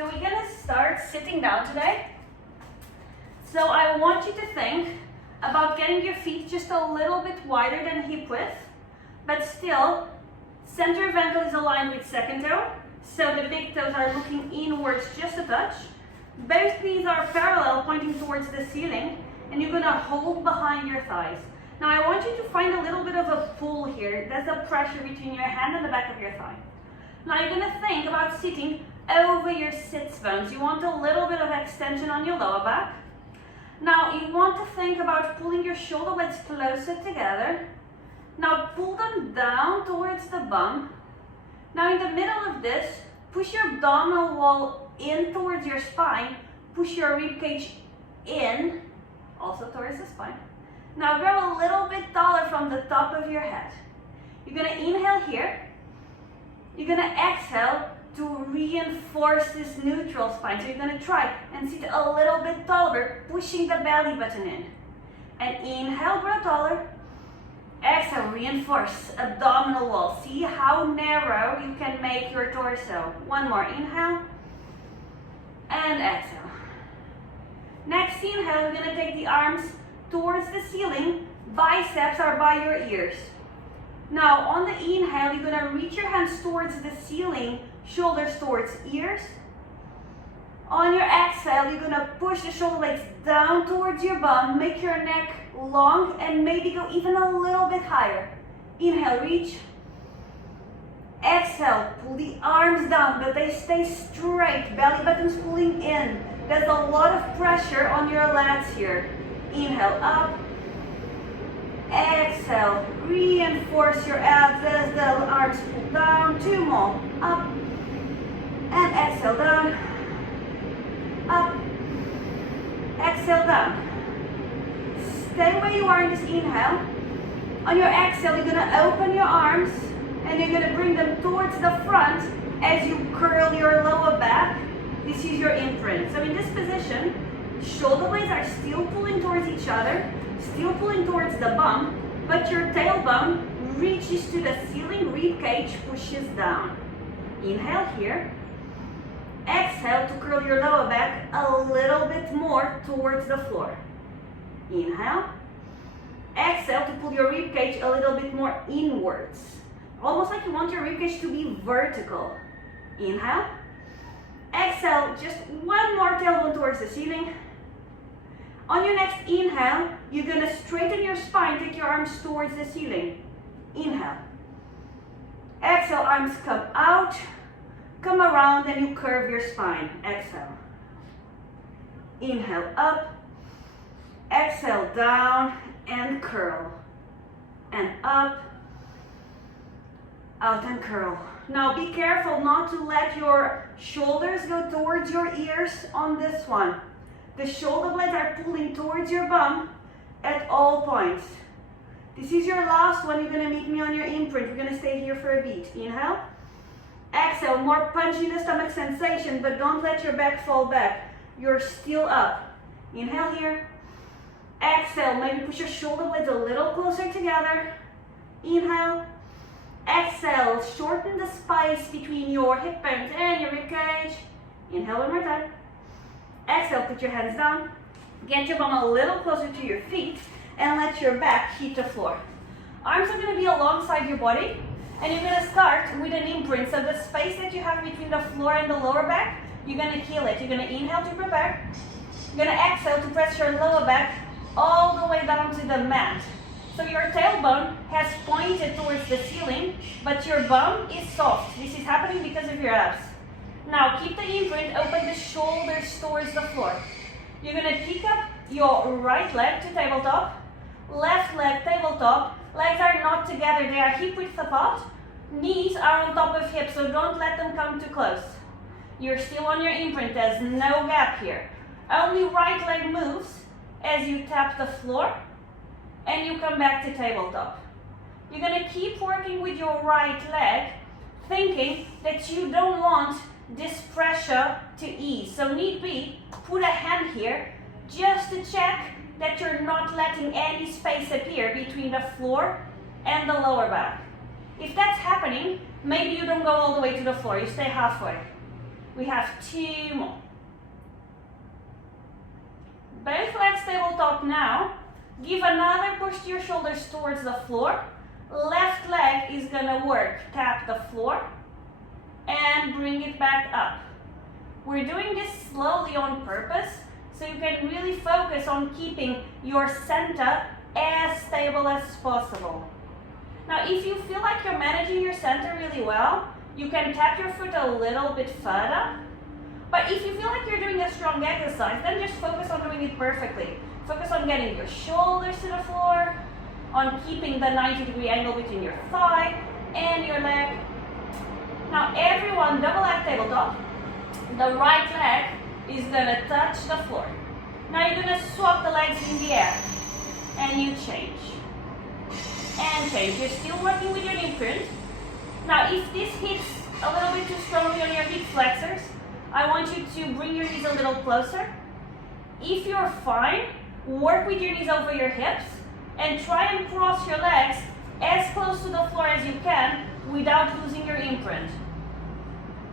So we're gonna start sitting down today. So I want you to think about getting your feet just a little bit wider than hip width, but still center of ankle is aligned with second toe. So the big toes are looking inwards just a touch. Both knees are parallel, pointing towards the ceiling, and you're gonna hold behind your thighs. Now I want you to find a little bit of a pull here. There's a pressure between your hand and the back of your thigh. Now you're gonna think about sitting over your sits bones. You want a little bit of extension on your lower back. Now you want to think about pulling your shoulder blades closer together. Now pull them down towards the bum. Now in the middle of this, push your abdominal wall in towards your spine. Push your rib cage in, also towards the spine. Now grow a little bit taller from the top of your head. You're gonna inhale here. You're gonna exhale to reinforce this neutral spine. So you're gonna try and sit a little bit taller, pushing the belly button in. And inhale, grow taller. Exhale, reinforce abdominal wall. See how narrow you can make your torso. One more, inhale. And exhale. Next inhale, you're gonna take the arms towards the ceiling. Biceps are by your ears. Now on the inhale, you're gonna reach your hands towards the ceiling, shoulders towards ears. On your exhale, you're gonna push the shoulder blades down towards your bum, make your neck long, and maybe go even a little bit higher. Inhale, reach. Exhale, pull the arms down, but they stay straight, belly button's pulling in. There's a lot of pressure on your lats here. Inhale, up. Exhale, reinforce your abs as the arms pull down. Two more, up. And exhale, down. Up. Exhale, down. Stay where you are in this inhale. On your exhale, you're gonna open your arms and you're gonna bring them towards the front as you curl your lower back. This is your imprint. So in this position, shoulder blades are still pulling towards each other, still pulling towards the bum, but your tailbone reaches to the ceiling, rib cage pushes down. Inhale here. Exhale to curl your lower back a little bit more towards the floor. Inhale. Exhale to pull your rib cage a little bit more inwards. Almost like you want your rib cage to be vertical. Inhale. Exhale, just one more tailbone towards the ceiling. On your next inhale, you're gonna straighten your spine, take your arms towards the ceiling. Inhale. Exhale, arms come out, come around, and you curve your spine. Exhale. Inhale, up. Exhale, down, and curl. And up, out and curl. Now be careful not to let your shoulders go towards your ears on this one. The shoulder blades are pulling towards your bum at all points. This is your last one. You're gonna meet me on your imprint. We're gonna stay here for a beat. Inhale. Exhale, more punch in the stomach sensation, but don't let your back fall back. You're still up. Inhale here. Exhale, maybe push your shoulder blades a little closer together. Inhale. Exhale, shorten the space between your hip bones and your rib cage. Inhale one more time. Exhale, put your hands down. Get your bum a little closer to your feet and let your back hit the floor. Arms are going to be alongside your body, and you're going to start with an imprint. So the space that you have between the floor and the lower back, you're going to heal it. You're going to inhale to prepare. You're going to exhale to press your lower back all the way down to the mat. So your tailbone has pointed towards the ceiling, but your bum is soft. This is happening because of your abs. Now keep the imprint, open the shoulders towards the floor. You're gonna pick up your right leg to tabletop, left leg tabletop. Legs are not together, they are hip width apart. Knees are on top of hips, so don't let them come too close. You're still on your imprint, there's no gap here. Only right leg moves as you tap the floor and you come back to tabletop. You're gonna keep working with your right leg, thinking that you don't want this pressure to ease. So need be, put a hand here just to check that you're not letting any space appear between the floor and the lower back. If that's happening, maybe you don't go all the way to the floor, you stay halfway. We have 2 more. Both legs tabletop now. Give another push to your shoulders towards the floor. Left leg is gonna work. Tap the floor and bring it back up. We're doing this slowly on purpose so you can really focus on keeping your center as stable as possible. Now, if you feel like you're managing your center really well, you can tap your foot a little bit further. But if you feel like you're doing a strong exercise, then just focus on doing it perfectly. Focus on getting your shoulders to the floor, on keeping the 90-degree angle between your thigh and your leg. Now, everyone, double leg tabletop. The right leg is gonna touch the floor. Now you're gonna swap the legs in the air. And you change. And change. You're still working with your imprint. Now, if this hits a little bit too strongly on your hip flexors, I want you to bring your knees a little closer. If you're fine, work with your knees over your hips and try and cross your legs as close to the floor as you can without losing your imprint.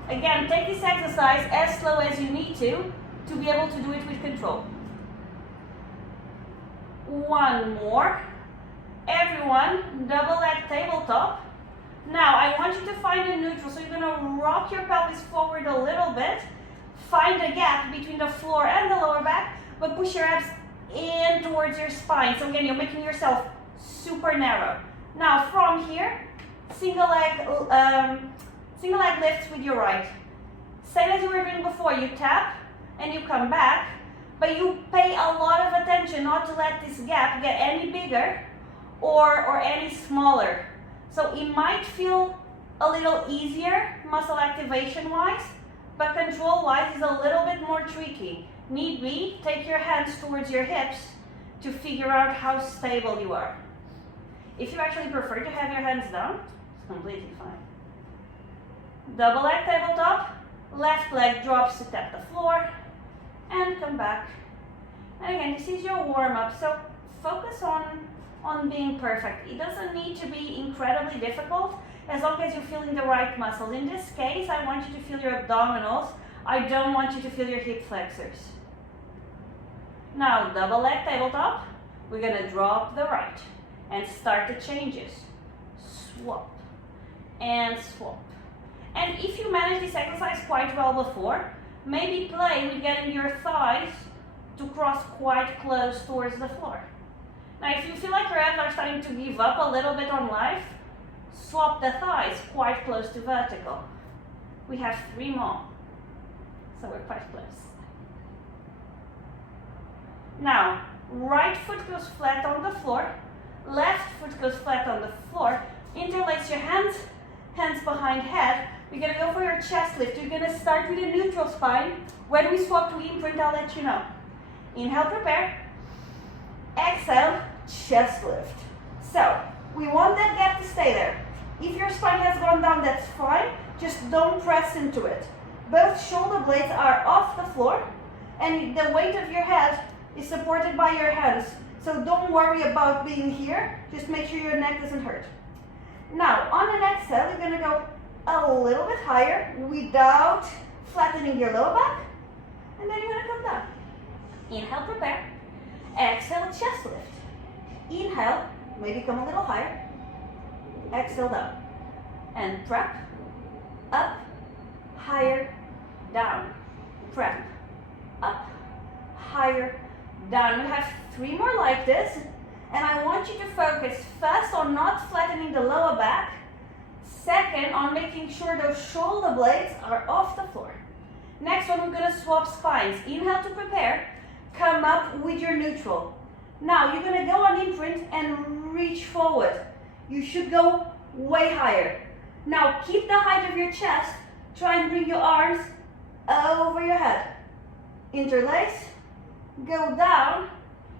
Again, take this exercise as slow as you need to be able to do it with control. 1 more. Everyone, double leg tabletop. Now, I want you to find a neutral, so you're gonna rock your pelvis forward a little bit, find a gap between the floor and the lower back, but push your abs in towards your spine. So again, you're making yourself super narrow. Now, from here, single leg lifts with your right. Same as you were doing before, you tap and you come back, but you pay a lot of attention not to let this gap get any bigger or any smaller. So it might feel a little easier muscle activation wise, but control wise is a little bit more tricky. Need be, take your hands towards your hips to figure out how stable you are. If you actually prefer to have your hands down, it's completely fine. Double leg tabletop, left leg drops to tap the floor, and come back. And again, this is your warm-up, so focus on being perfect. It doesn't need to be incredibly difficult as long as you're feeling the right muscles. In this case, I want you to feel your abdominals. I don't want you to feel your hip flexors. Now, double leg tabletop, we're gonna drop the right and start the changes. Swap and swap. And if you managed this exercise quite well before, maybe play with getting your thighs to cross quite close towards the floor. Now, if you feel like your abs are starting to give up a little bit on life, swap the thighs quite close to vertical. We have 3 more, so we're quite close. Now, right foot goes flat on the floor, left foot goes flat on the floor. Interlace your hands, hands behind head. We're gonna go for your chest lift. You're gonna start with a neutral spine. When we swap to imprint, I'll let you know. Inhale, prepare. Exhale, chest lift. So, we want that gap to stay there. If your spine has gone down, that's fine. Just don't press into it. Both shoulder blades are off the floor, and the weight of your head is supported by your hands. So don't worry about being here. Just make sure your neck doesn't hurt. Now, on an exhale, you're gonna go a little bit higher without flattening your lower back, and then you're gonna come down. Inhale, prepare. Exhale, chest lift. Inhale, maybe come a little higher. Exhale, down. And prep, up, higher, down. Prep, up, higher, down. We have 3 more like this, and I want you to focus first on not flattening the lower back, second on making sure those shoulder blades are off the floor. Next one, we're gonna swap spines. Inhale to prepare, come up with your neutral. Now you're gonna go on imprint and reach forward. You should go way higher. Now keep the height of your chest, try and bring your arms over your head. Interlace, go down,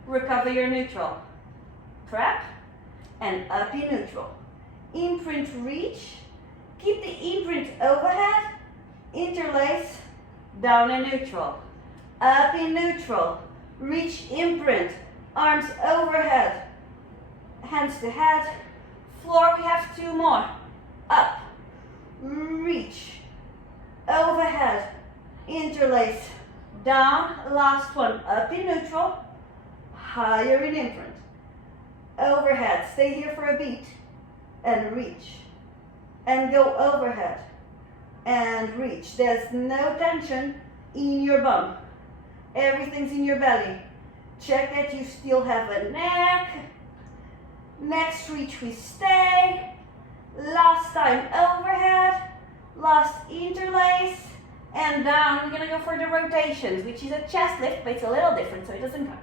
recover your neutral. Prep, and up in neutral. Imprint reach, keep the imprint overhead, interlace, down in neutral. Up in neutral, reach imprint, arms overhead, hands to head, floor, we have 2 more. Up, reach, overhead, interlace, down, last one, up in neutral, higher in imprint, overhead, stay here for a beat, and reach, and go overhead, and reach. There's no tension in your bum, everything's in your belly. Check that you still have a neck. Next reach we stay, last time overhead, last interlace, and down. We're gonna go for the rotations, which is a chest lift, but it's a little different, so it doesn't count.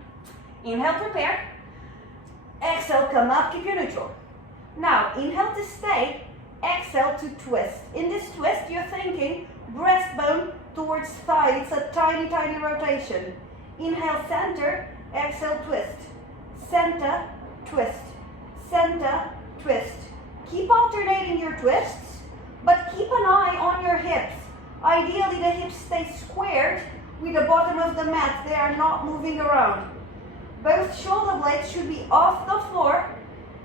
Inhale, prepare. Exhale, come up, keep your neutral. Now, inhale to stay, exhale to twist. In this twist, you're thinking breastbone towards thigh. It's a tiny, tiny rotation. Inhale, center, exhale, twist. Center, twist. Center, twist. Keep alternating your twists, but keep an eye on your hips. Ideally, the hips stay squared with the bottom of the mat. They are not moving around. Both shoulder blades should be off the floor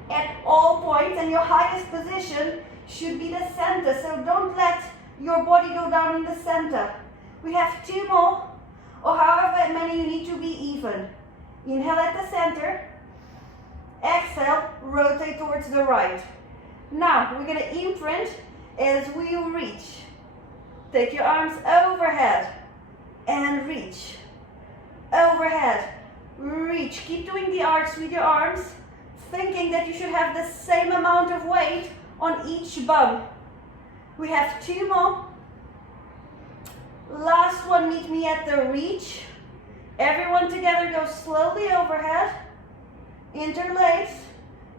at all points, and your highest position should be the center. So don't let your body go down in the center. We have 2 more, or however many you need to be even. Inhale at the center. Exhale, rotate towards the right. Now, we're going to imprint as we reach. Take your arms overhead and reach. Overhead, reach. Keep doing the arcs with your arms, thinking that you should have the same amount of weight on each bum. We have 2 more. Last one, meet me at the reach. Everyone together, go slowly overhead. Interlace.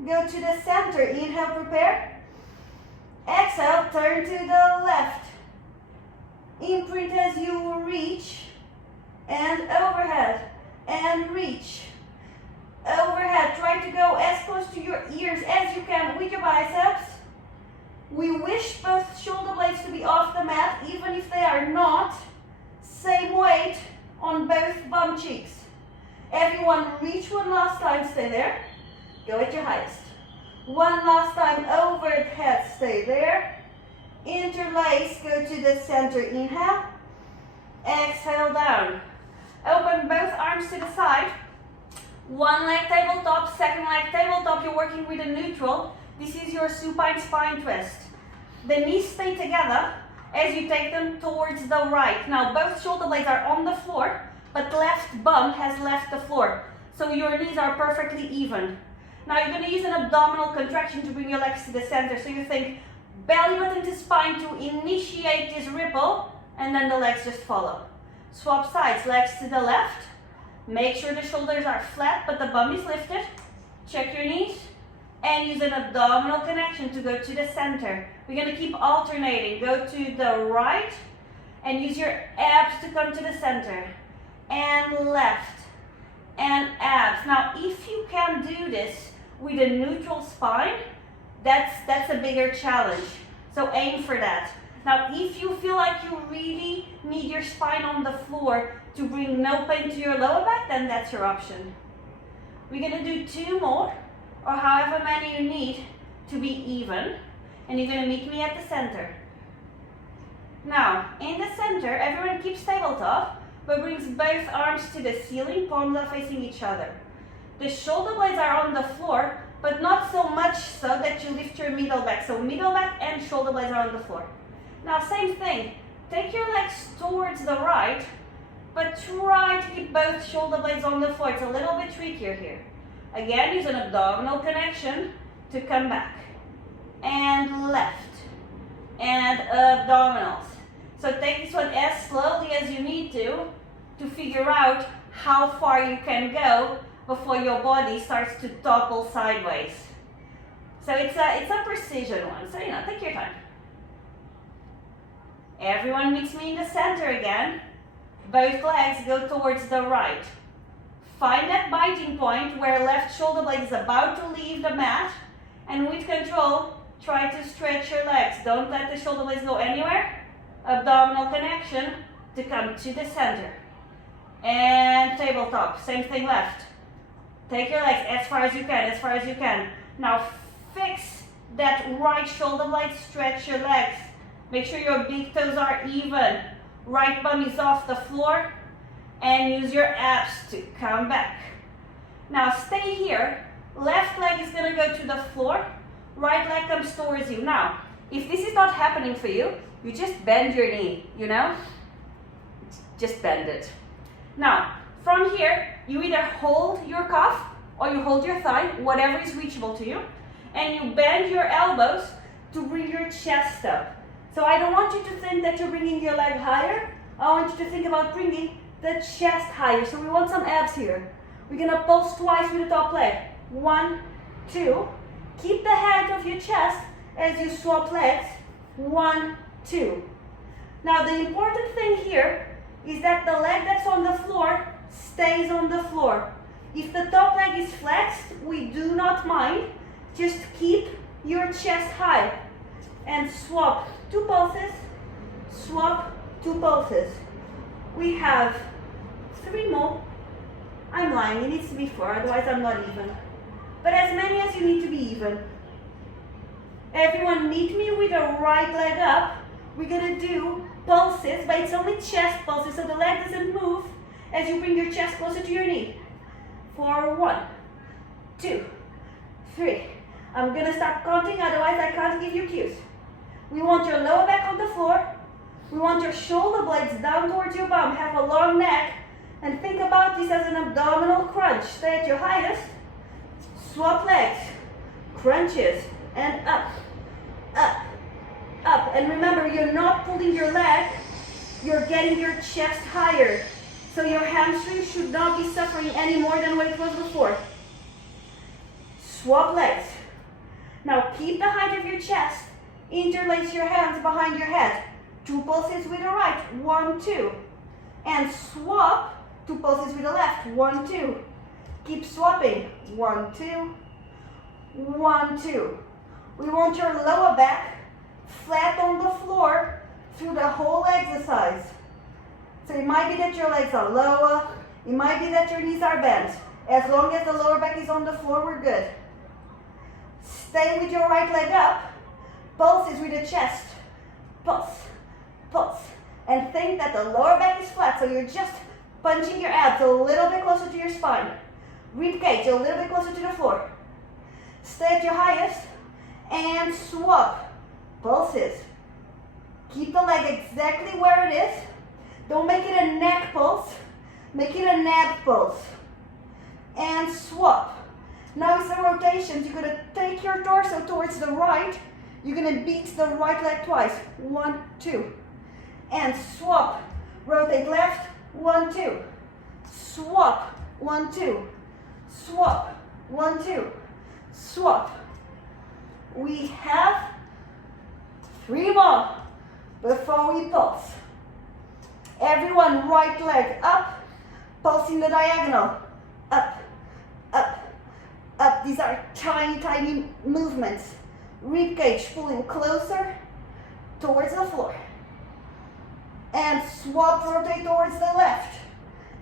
Go to the center. Inhale, prepare. Exhale, turn to the left. Imprint as you reach. And overhead. And reach. Overhead. Try to go as close to your ears as you can with your biceps. We wish both shoulder blades to be off the mat, even if they are not. Same weight on both bum cheeks. Everyone reach one last time, stay there. Go at your highest. One last time, overhead, stay there. Interlace, go to the center, inhale. Exhale, down. Open both arms to the side. One leg tabletop, second leg tabletop. You're working with a neutral. This is your supine spine twist. The knees stay together as you take them towards the right. Now, both shoulder blades are on the floor, but left bum has left the floor. So your knees are perfectly even. Now you're going to use an abdominal contraction to bring your legs to the center. So you think belly button to spine to initiate this ripple, and then the legs just follow. Swap sides, legs to the left. Make sure the shoulders are flat, but the bum is lifted. Check your knees. And use an abdominal connection to go to the center. We're going to keep alternating. Go to the right and use your abs to come to the center. And left. And abs. Now, if you can do this with a neutral spine, that's a bigger challenge. So aim for that. Now, if you feel like you really need your spine on the floor to bring no pain to your lower back, then that's your option. We're going to do 2 more, or however many you need to be even. And you're going to meet me at the center. Now, in the center, everyone keeps tabletop, but brings both arms to the ceiling, palms are facing each other. The shoulder blades are on the floor, but not so much so that you lift your middle back. So middle back and shoulder blades are on the floor. Now, same thing. Take your legs towards the right, but try to keep both shoulder blades on the floor. It's a little bit trickier here. Again, use an abdominal connection to come back. And left. And abdominals. So take this one as slowly as you need to figure out how far you can go before your body starts to topple sideways. So it's a precision one. So, take your time. Everyone meets me in the center again. Both legs go towards the right. Find that biting point where left shoulder blade is about to leave the mat, and with control, try to stretch your legs. Don't let the shoulder blades go anywhere. Abdominal connection to come to the center. And tabletop, same thing left. Take your legs as far as you can, as far as you can. Now fix that right shoulder blade, stretch your legs. Make sure your big toes are even. Right bum is off the floor, and use your abs to come back. Now stay here. Left leg is gonna go to the floor. Right leg comes towards you. Now, if this is not happening for you, you just bend your knee, you know? Just bend it. Now, from here, you either hold your calf or you hold your thigh, whatever is reachable to you, and you bend your elbows to bring your chest up. So I don't want you to think that you're bringing your leg higher. I want you to think about bringing the chest higher. So we want some abs here. We're gonna pulse twice with the top leg. 1, 2. Keep the height of your chest as you swap legs. 1, 2. Now the important thing here is that the leg that's on the floor stays on the floor. If the top leg is flexed, we do not mind. Just keep your chest high and swap 2 pulses, swap 2 pulses. We have 3 more. I'm lying, it needs to be 4, otherwise I'm not even. But as many as you need to be even. Everyone meet me with the right leg up. We're gonna do pulses, but it's only chest pulses, so the leg doesn't move as you bring your chest closer to your knee. For 1, 2, 3. I'm gonna start counting, otherwise I can't give you cues. We want your lower back on the floor. We want your shoulder blades down towards your bum. Have a long neck. And think about this as an abdominal crunch. Stay at your highest. Swap legs. Crunches. And up. Up. Up. And remember, you're not pulling your leg. You're getting your chest higher. So your hamstring should not be suffering any more than what it was before. Swap legs. Now keep the height of your chest. Interlace your hands behind your head. 2 pulses with the right. 1, 2. And swap 2 pulses with the left. 1, 2. Keep swapping. 1, 2. 1, 2. We want your lower back flat on the floor through the whole exercise. So it might be that your legs are lower. It might be that your knees are bent. As long as the lower back is on the floor, we're good. Stay with your right leg up. Pulses with the chest. Pulse. Pulse. And think that the lower back is flat, so you're just punching your abs a little bit closer to your spine. Rib cage a little bit closer to the floor. Stay at your highest and swap. Pulses. Keep the leg exactly where it is. Don't make it a neck pulse. Make it a nab pulse. And swap. Now it's the rotations. You're going to take your torso towards the right. You're going to beat the right leg twice. 1, 2. And swap. Rotate left. 1, 2. Swap. 1, 2. Swap. 1, 2. Swap. We have 3 more before we pulse. Everyone, right leg up. Pulsing the diagonal. Up. Up. Up. These are tiny, tiny movements. Rib cage pulling closer towards the floor. And swap, rotate towards the left.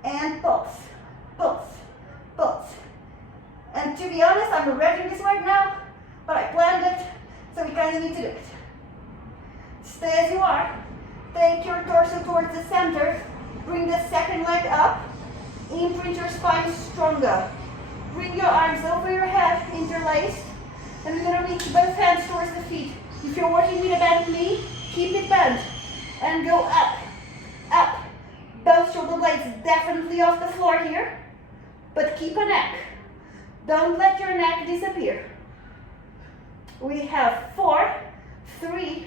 And pulse, pulse, pulse. And to be honest, I'm regretting this right now, but I planned it, so we kind of need to do it. Stay as you are. Take your torso towards the center. Bring the second leg up. Imprint your spine stronger. Bring your arms over your head, interlaced. And we're going to reach both hands towards the feet. If you're working with a bent knee, keep it bent. And go up, up. Both shoulder blades definitely off the floor here. But keep a neck. Don't let your neck disappear. We have 4, 3,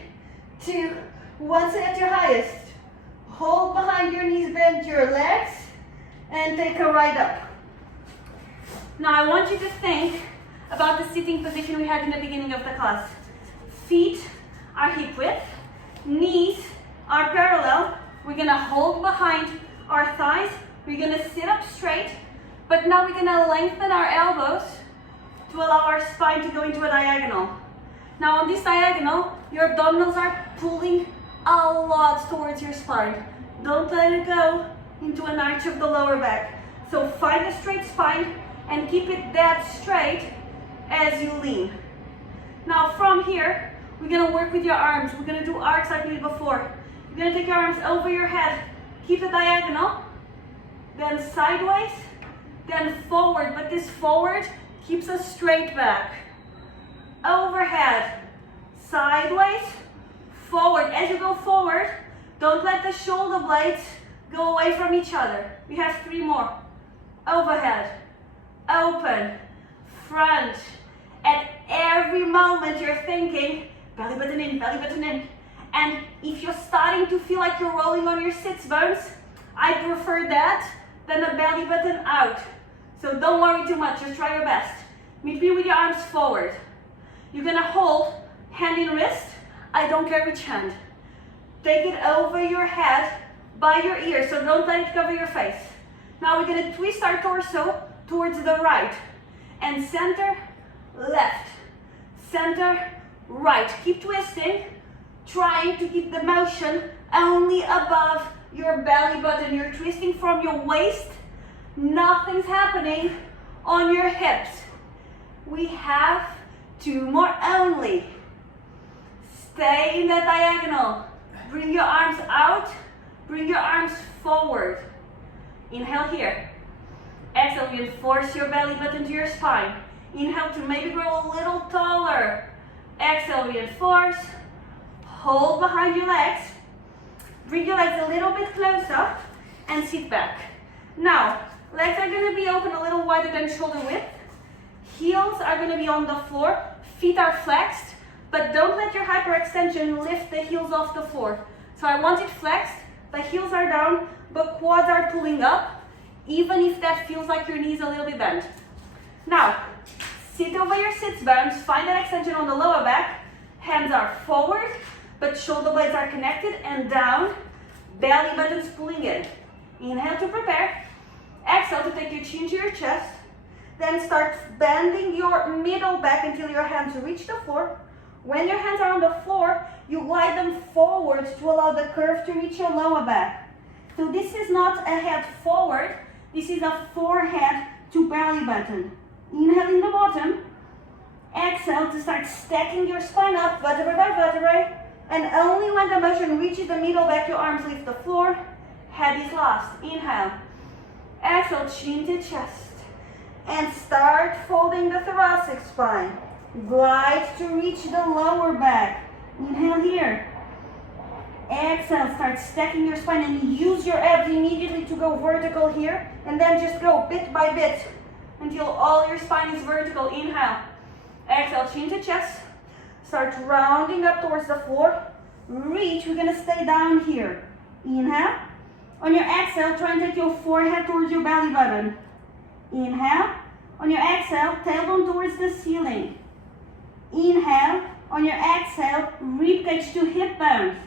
2, 1. Stay at your highest. Hold behind your knees, bend your legs. And take a right up. Now I want you to think about the sitting position we had in the beginning of the class. Feet are hip width, knees are parallel. We're gonna hold behind our thighs. We're gonna sit up straight, but now we're gonna lengthen our elbows to allow our spine to go into a diagonal. Now on this diagonal, your abdominals are pulling a lot towards your spine. Don't let it go into an arch of the lower back. So find a straight spine and keep it dead straight as you lean. Now from here, we're gonna work with your arms. We're gonna do arcs like we did before. You're gonna take your arms over your head. Keep it diagonal. Then sideways. Then forward. But this forward keeps us straight back. Overhead. Sideways. Forward. As you go forward, don't let the shoulder blades go away from each other. We have 3 more. Overhead. Open. Front. At every moment you're thinking, belly button in, belly button in. And if you're starting to feel like you're rolling on your sits bones, I prefer that than a belly button out. So don't worry too much, just try your best. Meet me with your arms forward. You're gonna hold hand in wrist, I don't care which hand. Take it over your head by your ear, so don't let it cover your face. Now we're gonna twist our torso towards the right. And center, left. Center, right. Keep twisting, trying to keep the motion only above your belly button. You're twisting from your waist. Nothing's happening on your hips. We have 2 more only. Stay in that diagonal. Bring your arms out. Bring your arms forward. Inhale here. Exhale, reinforce your belly button to your spine. Inhale to maybe grow a little taller. Exhale, reinforce. Hold behind your legs. Bring your legs a little bit closer and sit back. Now, legs are going to be open a little wider than shoulder width. Heels are going to be on the floor. Feet are flexed, but don't let your hyperextension lift the heels off the floor. So I want it flexed, the heels are down, but quads are pulling up, even if that feels like your knees a little bit bent. Now, sit over your sits bones, find that extension on the lower back. Hands are forward, but shoulder blades are connected and down. Belly buttons pulling in. Inhale to prepare. Exhale to take your chin to your chest. Then start bending your middle back until your hands reach the floor. When your hands are on the floor, you glide them forward to allow the curve to reach your lower back. So this is not a head forward, this is a forehead to belly button. Inhale in the bottom. Exhale to start stacking your spine up, vertebrae by vertebrae. And only when the motion reaches the middle back, your arms leave the floor. Head is last. Inhale. Exhale, chin to chest. And start folding the thoracic spine. Glide to reach the lower back. Inhale here. Exhale, start stacking your spine and use your abs immediately to go vertical here. And then just go bit by bit until all your spine is vertical. Inhale. Exhale, chin to chest. Start rounding up towards the floor. Reach, we're gonna stay down here. Inhale. On your exhale, try and take your forehead towards your belly button. Inhale. On your exhale, tailbone towards the ceiling. Inhale. On your exhale, ribcage to hip bones.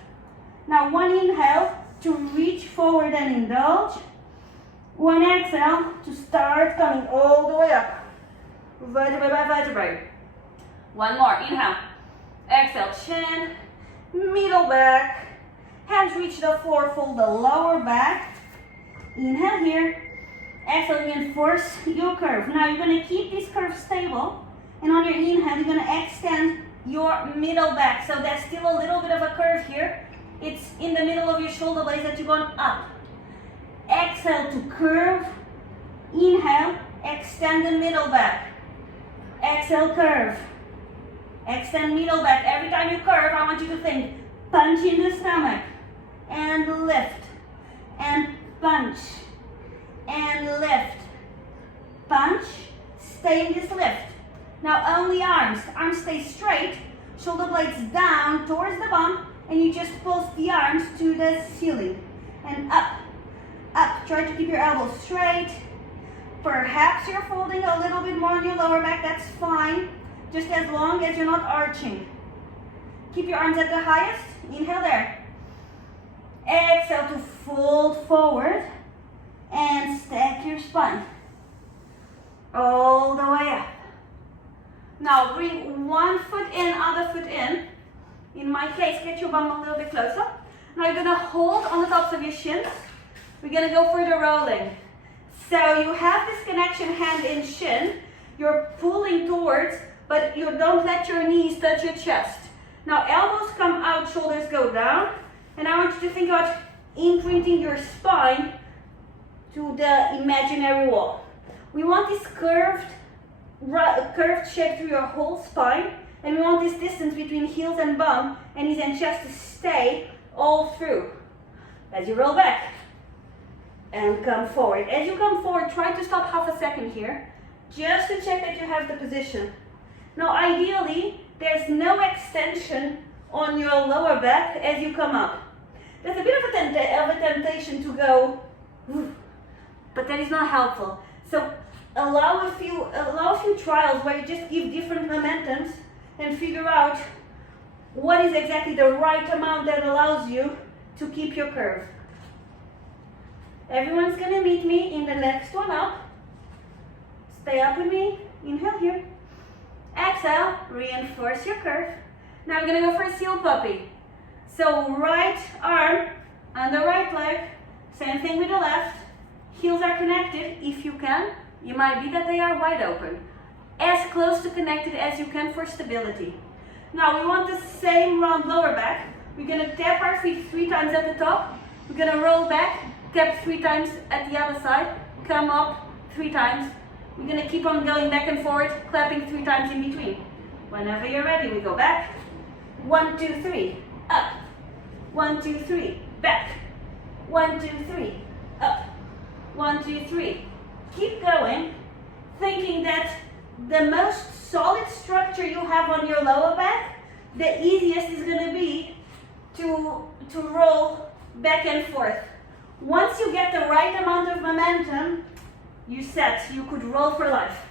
Now one inhale to reach forward and indulge. One exhale to start coming all the way up. Vertebrae by vertebrae. One more. Inhale. Exhale, chin, middle back. Hands reach the floor, fold the lower back. Inhale here. Exhale, reinforce your curve. Now you're going to keep this curve stable. And on your inhale, you're going to extend your middle back. So there's still a little bit of a curve here. It's in the middle of your shoulder blades that you're going up. Exhale to curve. Inhale, extend the middle back. Exhale, curve. Extend middle back. Every time you curve, I want you to think, punch in the stomach. And lift. And punch. And lift. Punch. Stay in this lift. Now only arms. Arms stay straight. Shoulder blades down towards the bum. And you just pulse the arms to the ceiling. And up. Up. Try to keep your elbows straight. Perhaps you're folding a little bit more on your lower back. That's fine. Just as long as you're not arching. Keep your arms at the highest. Inhale there. Exhale to fold forward. And stack your spine. All the way up. Now bring one foot in, other foot in. In my case, get your bum a little bit closer. Now you're going to hold on the tops of your shins. We're going to go for the rolling. So you have this connection hand in shin. You're pulling towards, but you don't let your knees touch your chest. Now elbows come out, shoulders go down. And I want you to think about imprinting your spine to the imaginary wall. We want this curved shape through your whole spine, and we want this distance between heels and bum and knees and chest to stay all through. As you roll back and come forward. As you come forward, try to stop half a second here, just to check that you have the position. Now ideally, there's no extension on your lower back as you come up. There's a bit of a temptation to go, but that is not helpful. So allow a few trials where you just give different momentums and figure out what is exactly the right amount that allows you to keep your curve. Everyone's gonna meet me in the next one up. Stay up with me. Inhale here. Exhale, reinforce your curve. Now we're gonna go for a seal puppy. So right arm and the right leg, same thing with the left. Heels are connected if you can. It might be that they are wide open. As close to connected as you can for stability. Now we want the same round lower back. We're gonna tap our feet 3 times at the top. We're gonna roll back, tap 3 times at the other side, come up 3 times. We're gonna keep on going back and forward, clapping 3 times in between. Whenever you're ready, we go back. 1, 2, 3, up. 1, 2, 3, back. 1, 2, 3, up. 1, 2, 3. Keep going, thinking that the most solid structure you have on your lower back, the easiest is gonna be to roll back and forth. Once you get the right amount of momentum, you could roll for life.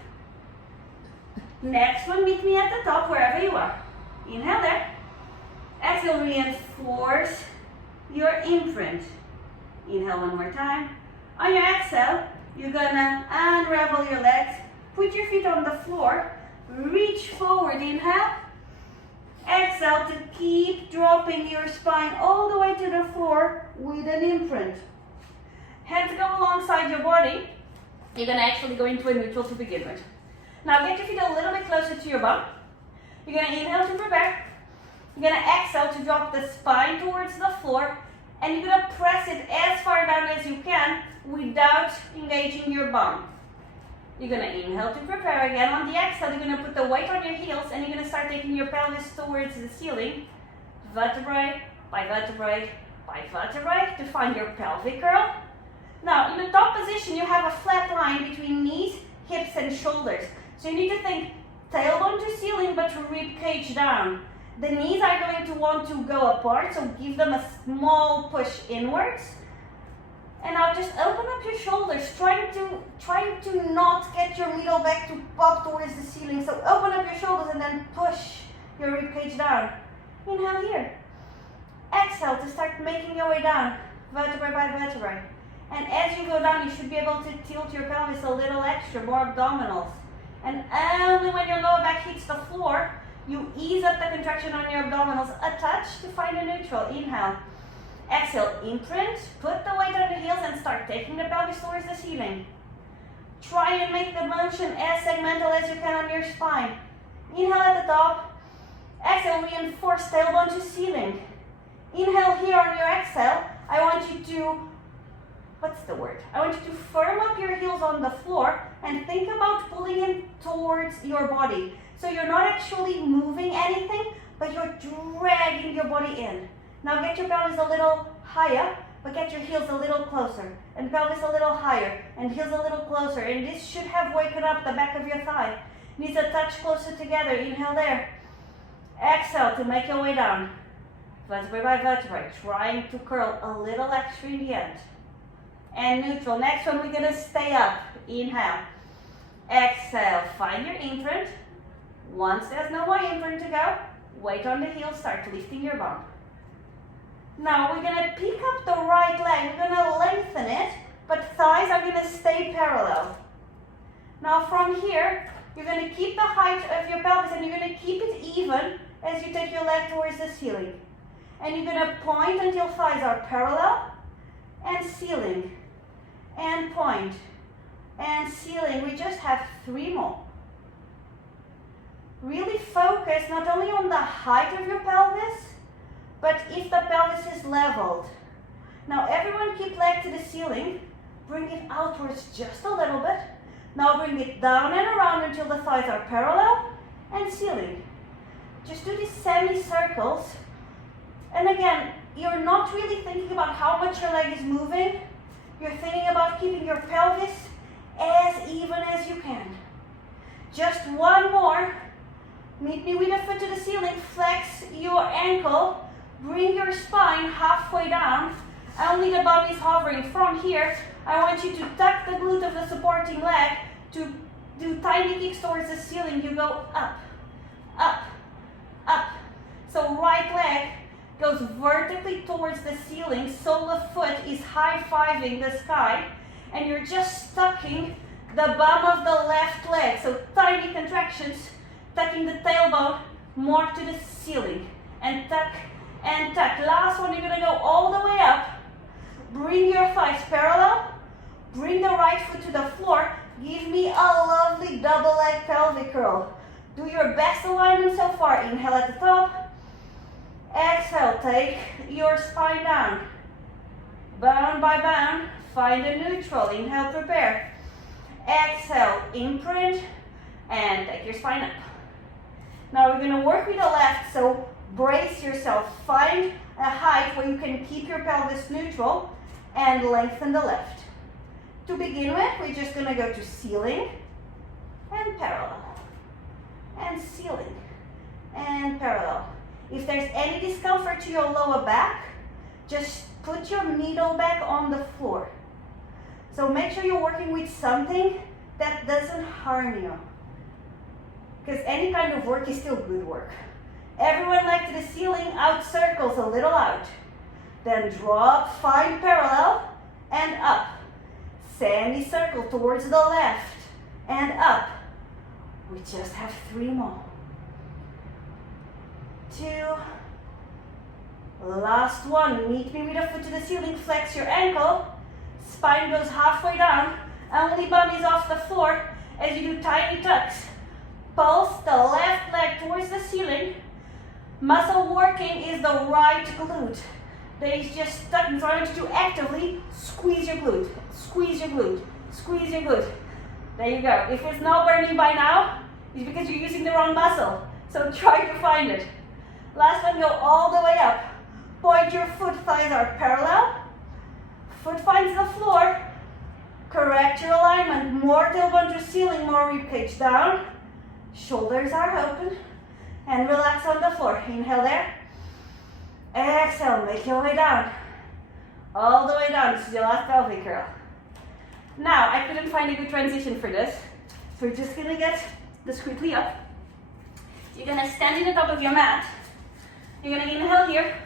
Next one, meet me at the top wherever you are. Inhale there. Exhale, reinforce your imprint. Inhale one more time. On your exhale, you're gonna unravel your legs, put your feet on the floor, reach forward, inhale. Exhale to keep dropping your spine all the way to the floor with an imprint. Hands go alongside your body. You're gonna actually go into a neutral to begin with. Now get your feet a little bit closer to your bum. You're gonna inhale to prepare. You're gonna exhale to drop the spine towards the floor, and you're gonna press it as far down as you can without engaging your bum. You're gonna inhale to prepare again. On the exhale, you're gonna put the weight on your heels, and you're gonna start taking your pelvis towards the ceiling, vertebrae by vertebrae by vertebrae, to find your pelvic curl. Now, in the top position, you have a flat line between knees, hips, and shoulders. So you need to think tailbone to ceiling, but rib cage down. The knees are going to want to go apart, so give them a small push inwards. And now just open up your shoulders, trying to not get your middle back to pop towards the ceiling. So open up your shoulders and then push your rib cage down. Inhale here. Exhale to start making your way down, vertebrae by vertebrae. And as you go down, you should be able to tilt your pelvis a little extra, more abdominals. And only when your lower back hits the floor, you ease up the contraction on your abdominals a touch to find a neutral. Inhale. Exhale, imprint, put the weight on the heels and start taking the pelvis towards the ceiling. Try and make the motion as segmental as you can on your spine. Inhale at the top. Exhale, reinforce tailbone to ceiling. Inhale here on your exhale. I want you to firm up your heels on the floor and think about pulling in towards your body. So you're not actually moving anything, but you're dragging your body in. Now get your pelvis a little higher, but get your heels a little closer. And pelvis a little higher, and heels a little closer. And this should have waken up the back of your thigh. Knees a touch closer together. Inhale there. Exhale to make your way down. Vertebrae by vertebrae. Trying to curl a little extra in the end. And neutral. Next one, we're going to stay up. Inhale. Exhale. Find your imprint. Once there's no more imprint to go, weight on the heels, start lifting your bum. Now we're going to pick up the right leg. We're going to lengthen it, but thighs are going to stay parallel. Now from here, you're going to keep the height of your pelvis and you're going to keep it even as you take your leg towards the ceiling. And you're going to point until thighs are parallel and ceiling. And point and ceiling. We just have 3 more. Really focus not only on the height of your pelvis, But if the pelvis is leveled, now everyone keep leg to the ceiling, bring it outwards just a little bit. Now bring it down and around until the thighs are parallel and ceiling. Just do these semicircles. And again, you're not really thinking about how much your leg is moving. You're thinking about keeping your pelvis as even as you can. Just one more. Meet me with a foot to the ceiling. Flex your ankle. Bring your spine halfway down. Only the bum is hovering. From here, I want you to tuck the glute of the supporting leg to do tiny kicks towards the ceiling. You go up, up, up. So right leg goes vertically towards the ceiling. Sole of foot is high-fiving the sky. And you're just tucking the bum of the left leg. So tiny contractions, tucking the tailbone more to the ceiling. And tuck and tuck. Last one, you're going to go all the way up. Bring your thighs parallel. Bring the right foot to the floor. Give me a lovely double leg pelvic curl. Do your best alignment so far. Inhale at the top. Exhale, take your spine down. Bound by bound, find a neutral. Inhale, prepare. Exhale, imprint, and take your spine up. Now we're going to work with the left, so brace yourself. Find a height where you can keep your pelvis neutral and lengthen the left. To begin with, we're just going to go to ceiling and parallel, and ceiling and parallel. If there's any discomfort to your lower back, just put your middle back on the floor. So make sure you're working with something that doesn't harm you. Because any kind of work is still good work. Everyone leg to the ceiling, out circles, a little out. Then drop, find parallel, and up. Semicircle towards the left, and up. We just have 3 more. 2. Last one. Meet me with a foot to the ceiling. Flex your ankle. Spine goes halfway down. Only bum is off the floor as you do tiny tucks. Pulse the left leg towards the ceiling. Muscle working is the right glute. That is just tucking. So I want you to actively squeeze your glute. Squeeze your glute. Squeeze your glute. There you go. If it's not burning by now, it's because you're using the wrong muscle. So try to find it. Last one, go all the way up. Point your foot, thighs are parallel. Foot finds the floor. Correct your alignment. More tailbone to ceiling, more ribcage down. Shoulders are open. And relax on the floor. Inhale there. Exhale, make your way down. All the way down. This is your last pelvic curl. Now, I couldn't find a good transition for this. So we're just gonna get this quickly up. You're gonna stand in the top of your mat. You're gonna inhale here.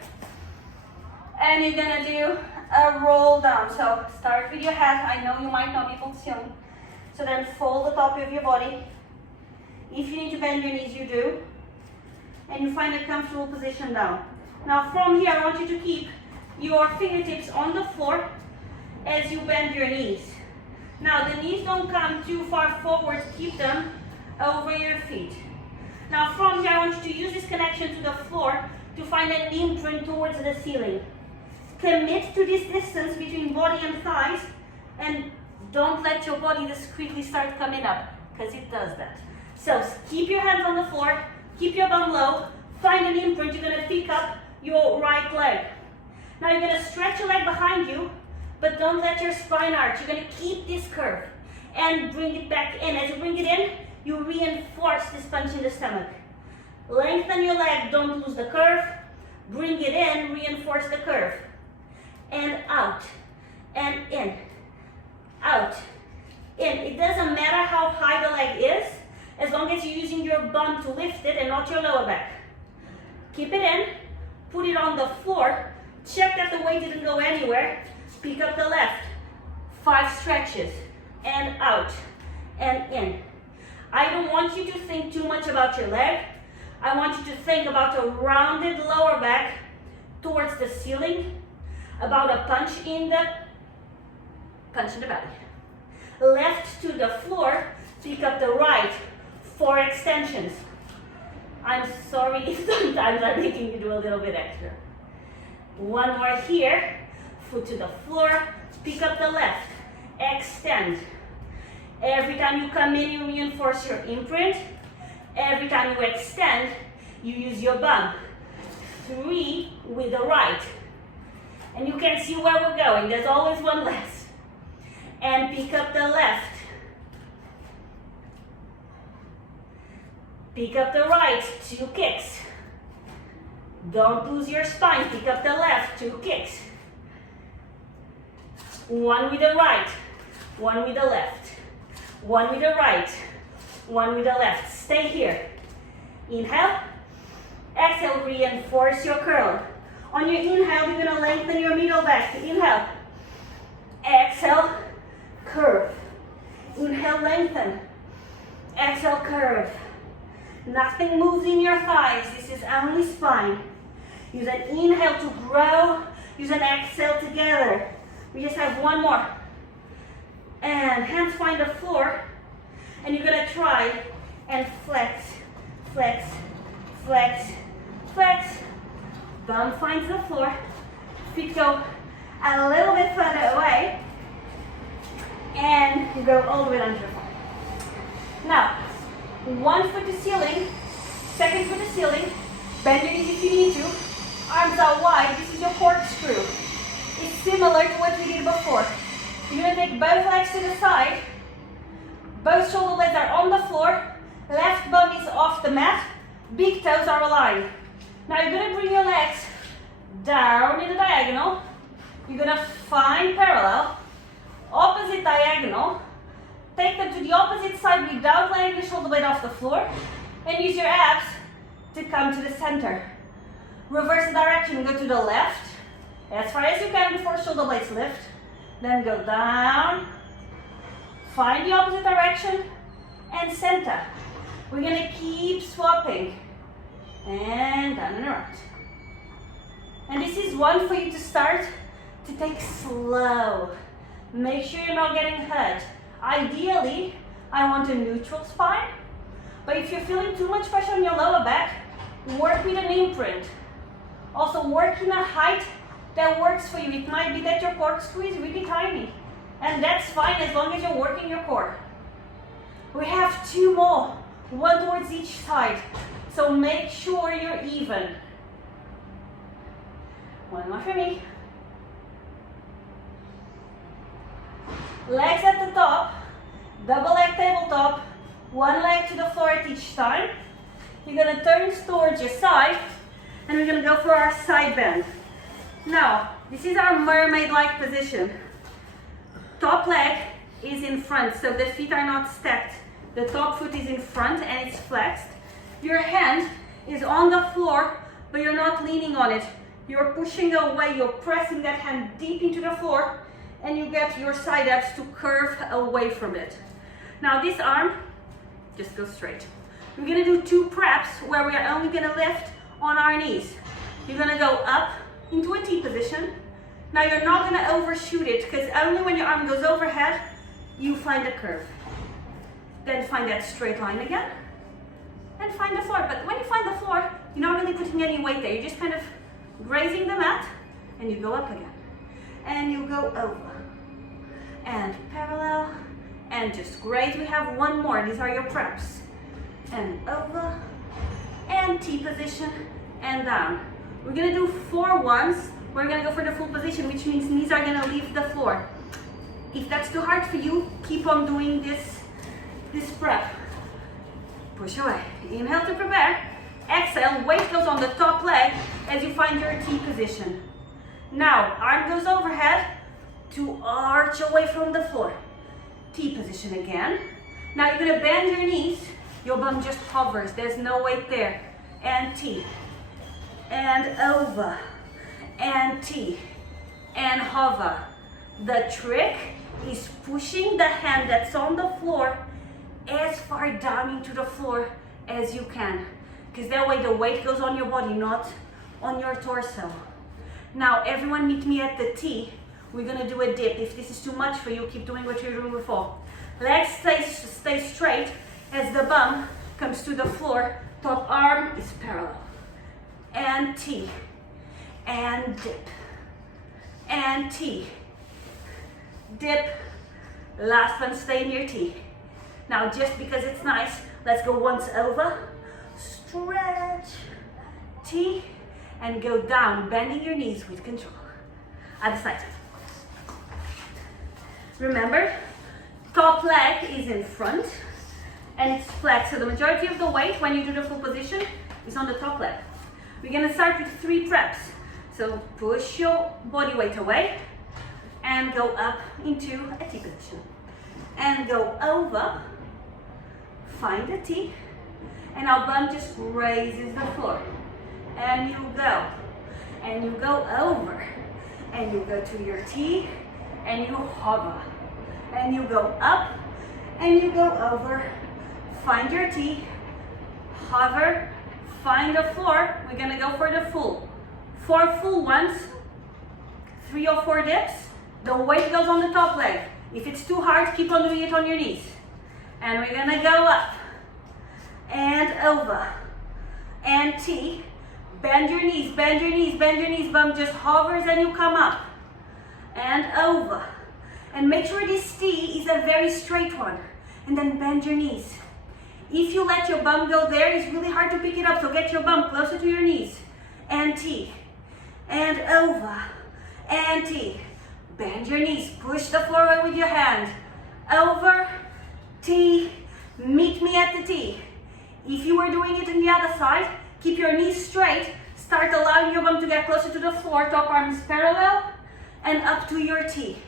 And you're gonna do a roll down. So start with your head. I know you might not be positioned. So then fold the top of your body. If you need to bend your knees, you do. And you find a comfortable position down. Now from here, I want you to keep your fingertips on the floor as you bend your knees. Now the knees don't come too far forward, keep them over your feet. Now from here, I want you to use this connection to the floor to find an imprint towards the ceiling. Commit to this distance between body and thighs and don't let your body discreetly start coming up because it does that. So keep your hands on the floor, keep your bum low, find an imprint. You're going to pick up your right leg. Now you're going to stretch your leg behind you, but don't let your spine arch. You're going to keep this curve and bring it back in. As you bring it in, you reinforce this punch in the stomach. Lengthen your leg, don't lose the curve. Bring it in, reinforce the curve. And out, and in, out, in. It doesn't matter how high the leg is, as long as you're using your bum to lift it and not your lower back. Keep it in, put it on the floor, check that the weight didn't go anywhere, pick up the left, 5 stretches, and out, and in. I don't want you to think too much about your leg. I want you to think about a rounded lower back towards the ceiling, about a punch in the belly. Left to the floor, pick up the right, 4 extensions. I'm sorry if sometimes I'm making you do a little bit extra. One more here. Foot to the floor. Pick up the left. Extend. Every time you come in, you reinforce your imprint. Every time you extend, you use your bum. 3 with the right. And you can see where we're going. There's always one less. And pick up the left. Pick up the right, 2 kicks. Don't lose your spine. Pick up the left, 2 kicks. 1 with the right, 1 with the left, 1 with the right, 1 with the left. Stay here. Inhale. Exhale, reinforce your curl. On your inhale, you're gonna lengthen your middle back. Inhale. Exhale, curve. Inhale, lengthen. Exhale, curve. Nothing moves in your thighs. This is only spine. Use an inhale to grow. Use an exhale together. We just have one more. And hands find the floor. And you're gonna try and flex, flex, flex, flex. Bum finds the floor. Feet go a little bit further away. And you go all the way down to the floor. Now, 1 foot to ceiling, 2nd foot to ceiling. Bend your knees if you need to. Arms out wide. This is your corkscrew. It's similar to what we did before. You're going to take both legs to the side. Both shoulder blades are on the floor. Left bum is off the mat. Big toes are aligned. Now you're going to bring your legs down in the diagonal. You're going to find parallel. Opposite diagonal. Take them to the opposite side without letting the shoulder blade off the floor. And use your abs to come to the center. Reverse the direction. Go to the left. As far as you can before shoulder blades lift. Then go down. Find the opposite direction. And center. We're going to keep swapping. And down and around. And this is one for you to start to take slow. Make sure you're not getting hurt. Ideally, I want a neutral spine. But if you're feeling too much pressure on your lower back, work with an imprint. Also work in a height that works for you. It might be that your corkscrew is really tiny. And that's fine as long as you're working your core. We have 2 more. 1 towards each side. So make sure you're even. 1 more for me. Legs at the top. Double leg tabletop. 1 leg to the floor at each time. You're going to turn towards your side. And we're going to go for our side bend. Now, this is our mermaid-like position. Top leg is in front, so the feet are not stacked. The top foot is in front and it's flexed. Your hand is on the floor, but you're not leaning on it. You're pushing away, you're pressing that hand deep into the floor, and you get your side abs to curve away from it. Now this arm, just go straight. We're gonna do 2 preps where we are only gonna lift on our knees. You're gonna go up into a T position. Now you're not gonna overshoot it, because only when your arm goes overhead, you find a curve. Then find that straight line again, and find the floor. But when you find the floor, you're not really putting any weight there. You're just kind of grazing the mat, and you go up again. And you go over. And parallel, and just great. We have 1 more. These are your preps. And over, and T position, and down. We're gonna do 4 ones. We're gonna go for the full position, which means knees are gonna leave the floor. If that's too hard for you, keep on doing this prep. Push away. Inhale to prepare. Exhale, weight goes on the top leg as you find your T position. Now, arm goes overhead to arch away from the floor. T position again. Now you're gonna bend your knees. Your bum just hovers, there's no weight there. And T. And over. And T. And hover. The trick is pushing the hand that's on the floor as far down into the floor as you can. Because that way the weight goes on your body, not on your torso. Now everyone meet me at the T. We're gonna do a dip. If this is too much for you, keep doing what you're doing before. Legs stay straight as the bum comes to the floor. Top arm is parallel. And T. and dip, and T, dip, last one, stay in your T. Now just because it's nice, let's go once over, stretch, T, and go down, bending your knees with control. Other side. Remember, top leg is in front and it's flat, so the majority of the weight when you do the full position is on the top leg. We're gonna start with 3 preps. So push your body weight away and go up into a T position. And go over, find a T, and our bum just raises the floor. And you go over, and you go to your T, and you hover, and you go up, and you go over, find your T, hover, find the floor. We're gonna go for the full. 4 full ones, 3 or 4 dips. The weight goes on the top leg. If it's too hard, keep on doing it on your knees. And we're gonna go up, and over, and T. Bend your knees, bend your knees, bend your knees. Bum just hovers and you come up, and over. And make sure this T is a very straight one. And then bend your knees. If you let your bum go there, it's really hard to pick it up, so get your bum closer to your knees. And T, and over, and T. Bend your knees, push the floor away with your hand. Over, T, meet me at the T. If you were doing it on the other side, keep your knees straight, start allowing your bum to get closer to the floor, top arms parallel, and up to your T.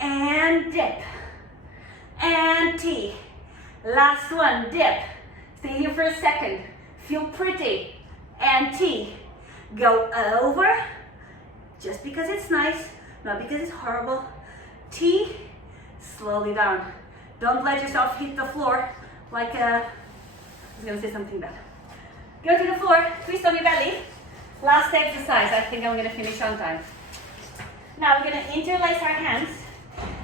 And dip, and T. Last one, dip. Stay here for a second. Feel pretty. And T. Go over, just because it's nice, not because it's horrible. T, slowly down. Don't let yourself hit the floor like I was gonna say something bad. Go to the floor, twist on your belly. Last exercise, I think I'm gonna finish on time. Now we're gonna interlace our hands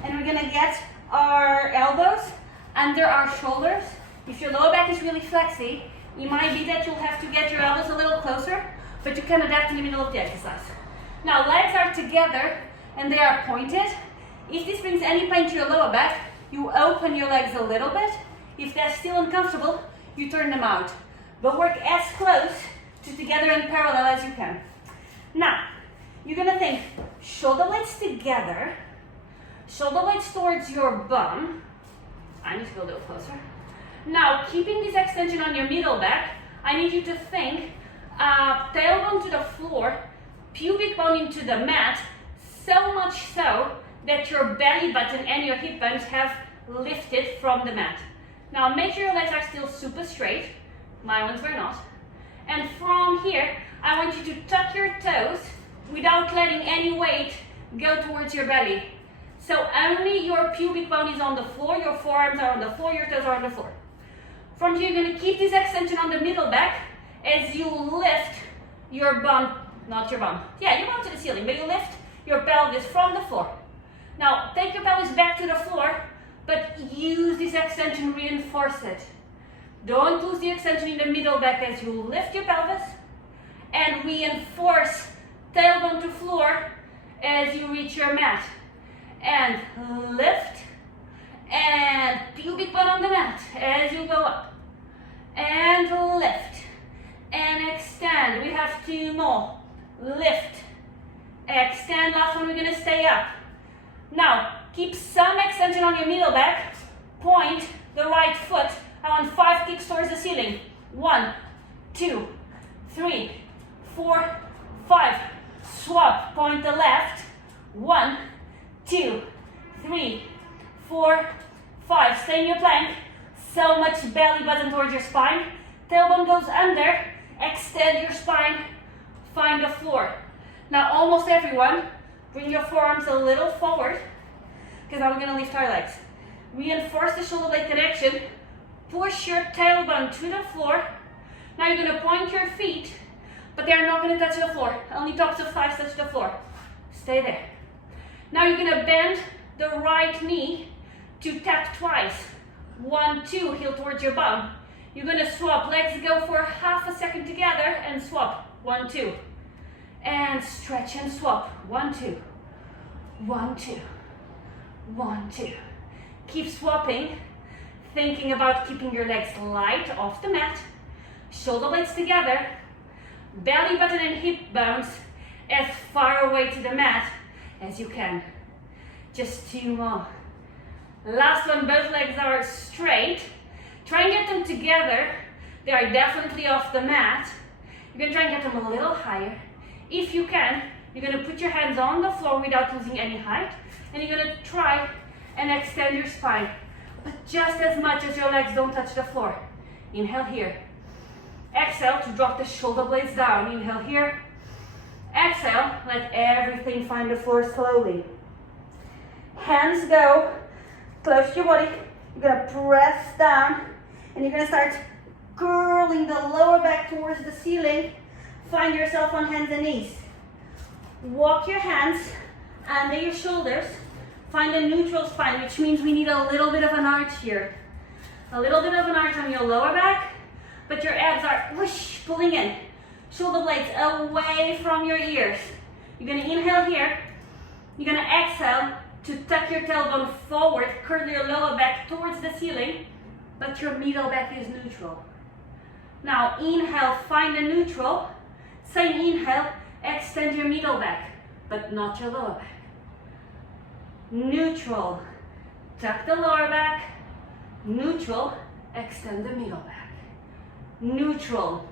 and we're gonna get our elbows under our shoulders. If your lower back is really flexy, it might be that you'll have to get your elbows a little closer, but you can adapt in the middle of the exercise. Now legs are together and they are pointed. If this brings any pain to your lower back, you open your legs a little bit. If they're still uncomfortable, you turn them out. But work as close to together and parallel as you can. Now, you're gonna think shoulder blades together, shoulder blades towards your bum. I need to go a little closer. Now, keeping this extension on your middle back, I need you to think tailbone to the floor, pubic bone into the mat, so much so that your belly button and your hip bones have lifted from the mat. Now, make sure your legs are still super straight. My ones were not. And from here, I want you to tuck your toes without letting any weight go towards your belly. So only your pubic bone is on the floor, your forearms are on the floor, your toes are on the floor. From here, you're gonna keep this extension on the middle back as you lift your bum, not your bum. Yeah, your bum to the ceiling, but you lift your pelvis from the floor. Now, take your pelvis back to the floor, but use this extension, reinforce it. Don't lose the extension in the middle back as you lift your pelvis, and reinforce tailbone to floor as you reach your mat. And lift, and pubic bone on the mat as you go up. And lift, and extend. We have 2 more. Lift, extend. Last one, we're gonna stay up. Now, keep some extension on your middle back. Point the right foot. I want 5 kicks towards the ceiling. 1, 2, 3, 4, 5. Swap, point the left. 1, 2, 3, 4, 5. Stay in your plank. So much belly button towards your spine. Tailbone goes under. Extend your spine. Find the floor. Now, almost everyone, bring your forearms a little forward, because now we're going to lift our legs. Reinforce the shoulder blade connection. Push your tailbone to the floor. Now you're going to point your feet, but they're not going to touch the floor. Only tops of thighs touch the floor. Stay there. Now you're going to bend the right knee to tap twice. 1, 2, heel towards your bum. You're going to swap. Legs go for half a second together and swap. 1, 2. And stretch and swap. 1, 2. 1, 2. 1, 2. Keep swapping, thinking about keeping your legs light off the mat. Shoulder blades together. Belly button and hip bones as far away to the mat as you can. Just 2 more. Last one, both legs are straight. Try and get them together. They are definitely off the mat. You're gonna try and get them a little higher. If you can, you're gonna put your hands on the floor without losing any height, and you're gonna try and extend your spine, but just as much as your legs don't touch the floor. Inhale here. Exhale to drop the shoulder blades down. Inhale here. Exhale, let everything find the floor slowly. Hands go close to your body. You're gonna press down, and you're gonna start curling the lower back towards the ceiling. Find yourself on hands and knees. Walk your hands under your shoulders. Find a neutral spine, which means we need a little bit of an arch here. A little bit of an arch on your lower back, but your abs are whoosh, pulling in. Shoulder blades away from your ears. You're gonna inhale here. You're gonna exhale to tuck your tailbone forward, curl your lower back towards the ceiling, but your middle back is neutral. Now inhale, find a neutral. Same inhale, extend your middle back, but not your lower back. Neutral, tuck the lower back. Neutral, extend the middle back. Neutral,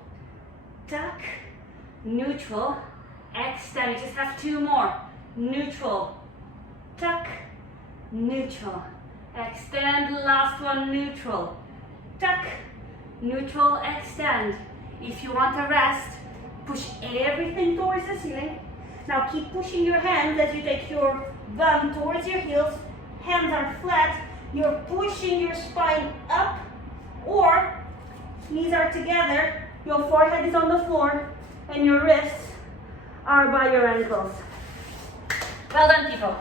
tuck. Neutral, extend. You just have 2 more. Neutral, tuck. Neutral, extend. Last one, neutral, tuck. Neutral, extend. If you want to rest, push everything towards the ceiling. Now keep pushing your hands as you take your bum towards your heels. Hands are flat. You're pushing your spine up, or knees are together. Your forehead is on the floor and your wrists are by your ankles. Well done, people.